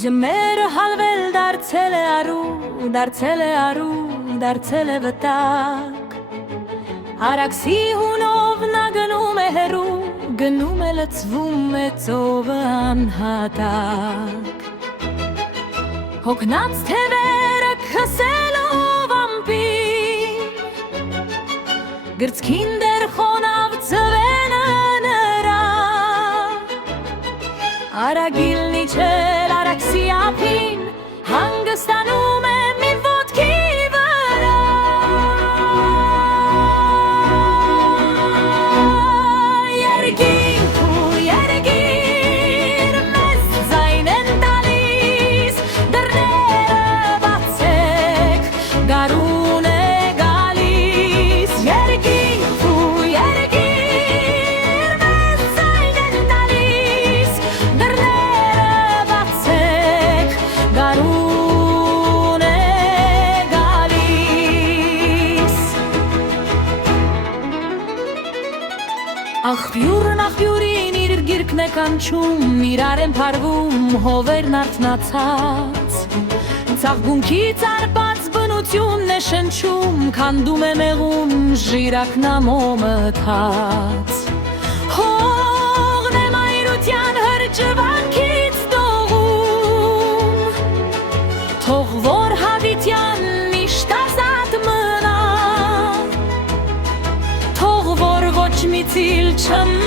Ջմերը հալվել դարձել է արու, դարձել է արու, դարձել է վտակ Արաքսի հունով նա գնում է հեռու, գնում է լցվում է ծովը անհատակ Հոգնած թևերը քսելով ամպիր Գրծքին դեր խոնավ ծվենը նրա Արագիլն իջել արաքսի ափին Հանգստանում է մի ոտքի վրա Երգինք ու երգիր մեզ ձայն են տալիս Դռները բացեք գարուն է գալիս Երգինք ու երգիր մեզ ձայն են տալիս Դռները բացեք գարուն է գալիս Աղբյուրն աղբյուրին իր գիրկն է կանչում Իրար են փարվում հովերն արթնացած Ծաղբունքից արված բնությունն է շնչում Քանդում է մեղուն ժիրակն ամոմըթած Հողն է մայրության հրջվանքից տողում Թող որ հավիտյան միշտ ազատ մնա Թող որ ոչ մի ծիլ չմնա